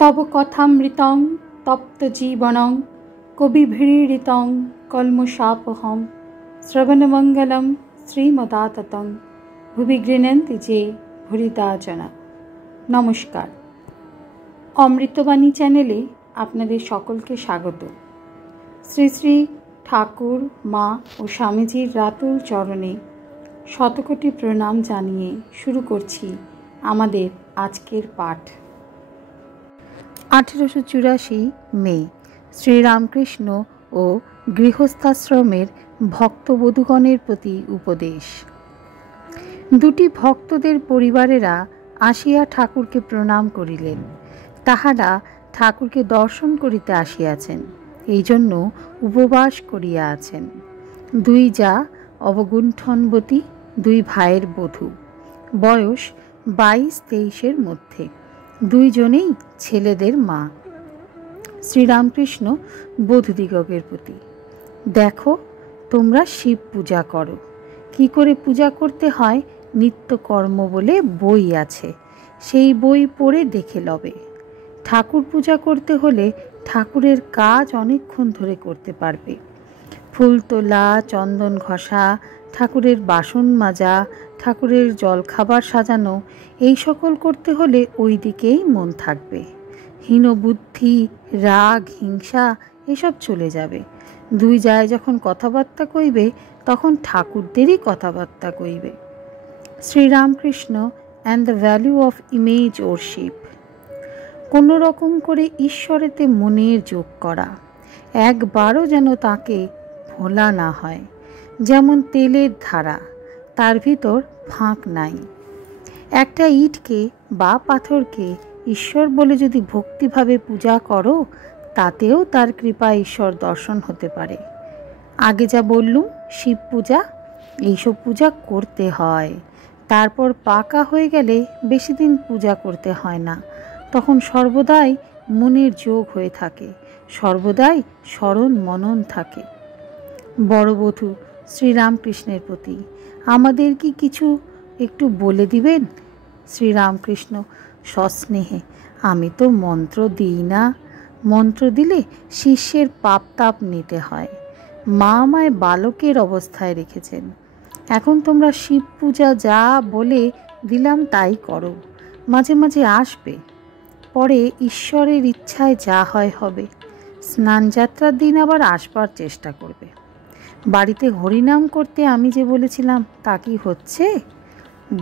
তব কথামৃতং তপ্ত জীবনং কবিভিড়িতং কলমশাপহম শ্রবণমঙ্গলম শ্রীমদাততং ভুবি গৃণন্তি যে ভুরিদা জনা। নমস্কার, অমৃতবাণী চ্যানেলে আপনাদের সকলকে স্বাগত। শ্রী শ্রী ঠাকুর, মা ও স্বামীজির রাতুল চরণে শতকোটি প্রণাম জানিয়ে শুরু করছি আমাদের আজকের পাঠ। 1884 মে শ্রীরামকৃষ্ণ ও গৃহস্থাশ্রমের ভক্তবধূগণের প্রতি উপদেশ। দুটি ভক্তদের পরিবারেরা আসিয়া ঠাকুরকে প্রণাম করিলেন। তাহারা ঠাকুরকে দর্শন করিতে আসিয়াছেন, এই জন্য উপবাস করিয়া আছেন। দুই যা অবগুণ্ঠনবতী, দুই ভাইয়ের বধূ, বয়স 22-23 মধ্যে, দুইজনেই ছেলেদের মা। শ্রীরামকৃষ্ণ বধূদিগের প্রতি: দেখো, তোমরা শিব পূজা করো। কি করে পূজা করতে হয় নিত্যকর্ম বলে বই আছে, সেই বই পড়ে দেখে লবে। ঠাকুর পূজা করতে হলে ঠাকুরের কাজ অনেকক্ষণ ধরে করতে পারবে। ফুল তোলা, চন্দন ঘষা, ঠাকুরের বাসন মাজা, ঠাকুরের জলখাবার সাজানো, এই সকল করতে হলে ওই দিকেই মন থাকবে। হীনবুদ্ধি, রাগ, হিংসা এসব চলে যাবে। দুই যায় যখন কথাবার্তা কইবে, তখন ঠাকুরদেরই কথাবার্তা কইবে। Sri Ramakrishna and the value of image worship. কোনো রকম করে ঈশ্বরেতে মনের যোগ করা, একবারও যেন তাকে ভোলা না হয়। যেমন তেলের ধারা, তার ভিতর ফাঁক নাই। একটা ইটকে বা পাথরকে ঈশ্বর বলে যদি ভক্তিভাবে পূজা করো, তাতেও তার কৃপা ঈশ্বর দর্শন হতে পারে। আগে যা বললুম, শিব পূজা, এইসব পূজা করতে হয়। তারপর পাকা হয়ে গেলে বেশি দিন পূজা করতে হয় না। তখন সর্বদাই মনের যোগ হয়ে থাকে, সর্বদাই স্মরণ মনন থাকে। বড় বধূ শ্রীরামকৃষ্ণের প্রতি: আমাদের কি কিছু একটু বলে দিবেন? শ্রীরামকৃষ্ণ সস্নেহে: আমি তো মন্ত্র দিই না। মন্ত্র দিলে শিষ্যের পাপ তাপ নিতে হয়। মা আমায় বালকের অবস্থায় রেখেছেন। এখন তোমরা শিব পূজা যা বলে দিলাম তাই করো। মাঝে মাঝে আসবে, পরে ঈশ্বরের ইচ্ছায় যা হয় হবে। স্নানযাত্রার দিন আবার আসবার চেষ্টা করবে। বাড়িতে হরিনাম করতে আমি যে বলেছিলাম, তা কি হচ্ছে?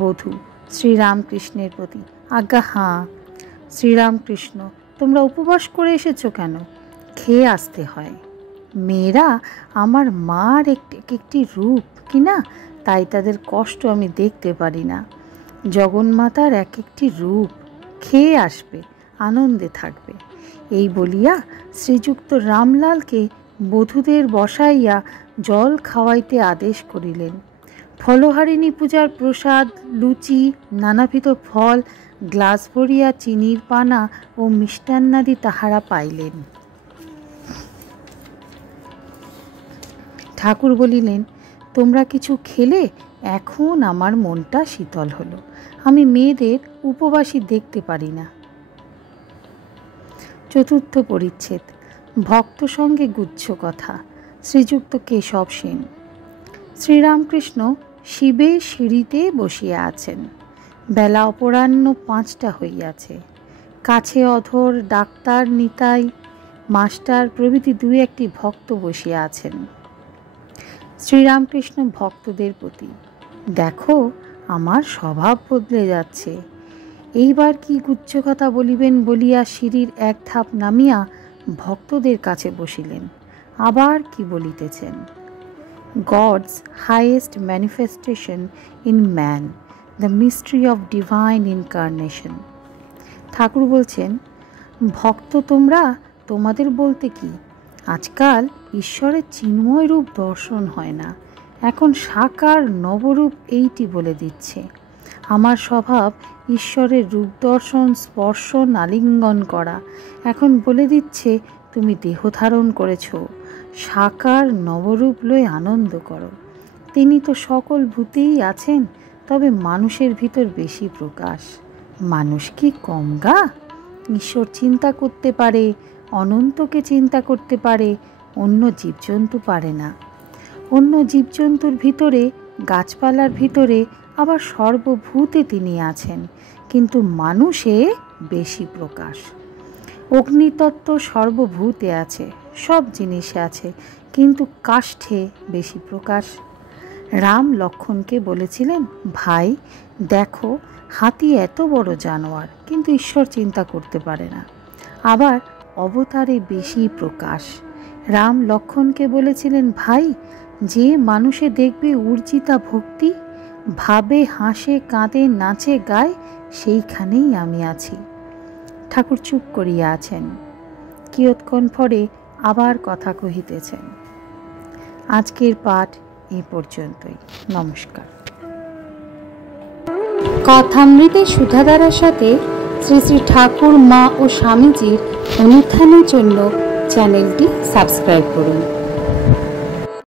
বধূ শ্রীরামকৃষ্ণের প্রতি: আজ্ঞা হাঁ। শ্রীরামকৃষ্ণ: তোমরা উপবাস করে এসেছো কেন? খেয়ে আসতে হয়। মেয়েরা আমার মার একটি রূপ কিনা, তাই তাদের কষ্ট আমি দেখতে পারি না। জগন্মাতার এক একটি রূপ, খেয়ে আসবে, আনন্দে থাকবে। এই বলিয়া শ্রীযুক্ত রামলালকে বধূদের বসাইয়া জল খাওয়াইতে আদেশ করিলেন। ফলহারিণী পূজার প্রসাদ, লুচি, নানাবিধ ফল, গ্লাস ভরিয়া চিনির পানা ও মিষ্টান্নাদি তাহারা পাইলেন। ঠাকুর বলিলেন, তোমরা কিছু খেলে এখন আমার মনটা শীতল হলো। আমি মেয়েদের উপবাসী দেখতে পারি না। চতুর্থ পরিচ্ছেদ। ভক্ত সঙ্গে গুচ্ছ কথা। শ্রীযুক্ত কেশব সেন: শ্রীরামকৃষ্ণ শিবের সিঁড়িতে বসিয়া আছেন। বেলা অপরাহ্ন 5টা হইয়াছে। কাছে অধর, ডাক্তার, নিতাই, মাস্টার প্রভৃতি দুই একটি ভক্ত বসিয়া আছেন। শ্রীরামকৃষ্ণ ভক্তদের প্রতি: দেখো, আমার স্বভাব বদলে যাচ্ছে। এইবার কি গুচ্ছ কথা বলিবেন বলিয়া সিঁড়ির এক ধাপ নামিয়া ভক্তদের কাছে বসিলেন। আবার কি বলিতেছেন? God's highest manifestation in man, the mystery of divine incarnation. ঠাকুর বলছেন, ভক্ত তোমরা, তোমাদের বলতে কি? আজকাল ঈশ্বরের চিন্ময় রূপ দর্শন হয় না, এখন সাকার নবরূপ এইটি বলে দিচ্ছে। আমার স্বভাব ঈশ্বরের রূপ দর্শন, স্পর্শন, আলিঙ্গন করা। এখন বলে দিচ্ছে তুমি দেহ ধারণ করেছ, সাকার নবরূপ লয়ে আনন্দ করো। তিনি তো সকল ভূতেই আছেন, তবে মানুষের ভিতর বেশি প্রকাশ। মানুষ কি কম গা? ঈশ্বর চিন্তা করতে পারে, অনন্তকে চিন্তা করতে পারে, অন্য জীবজন্তু পারে না। অন্য জীবজন্তুর ভিতরে, গাছপালার ভিতরে, আবার সর্বভূতে তিনি আছেন, কিন্তু মানুষে বেশি প্রকাশ। অগ্নিতত্ত্ব সর্বভূতে আছে, সব জিনিসে আছে, কিন্তু কাষ্ঠে বেশি প্রকাশ। রাম লক্ষ্মণকে বলেছিলেন, ভাই দেখো, হাতি এত বড় জানোয়ার, কিন্তু ঈশ্বর চিন্তা করতে পারে না। আবার অবতারে বেশি প্রকাশ। রাম লক্ষ্মণকে বলেছিলেন, ভাই যে মানুষে দেখবে উর্জিতা ভক্তি, ভাবে, হাসে, কাঁদে, নাচে, গায়, সেইখানেই আমি আছি। ঠাকুর চুপ করিয়া আছেন, কিয়ৎক্ষণ পরে আবার কথা কহিতেছেন। আজকের পাঠ এই পর্যন্তই। নমস্কার। কথামৃতের সুধাধারার সাথে শ্রী শ্রী ঠাকুর, মা ও স্বামীজির অনুত্থানের জন্য চ্যানেলটি সাবস্ক্রাইব করুন।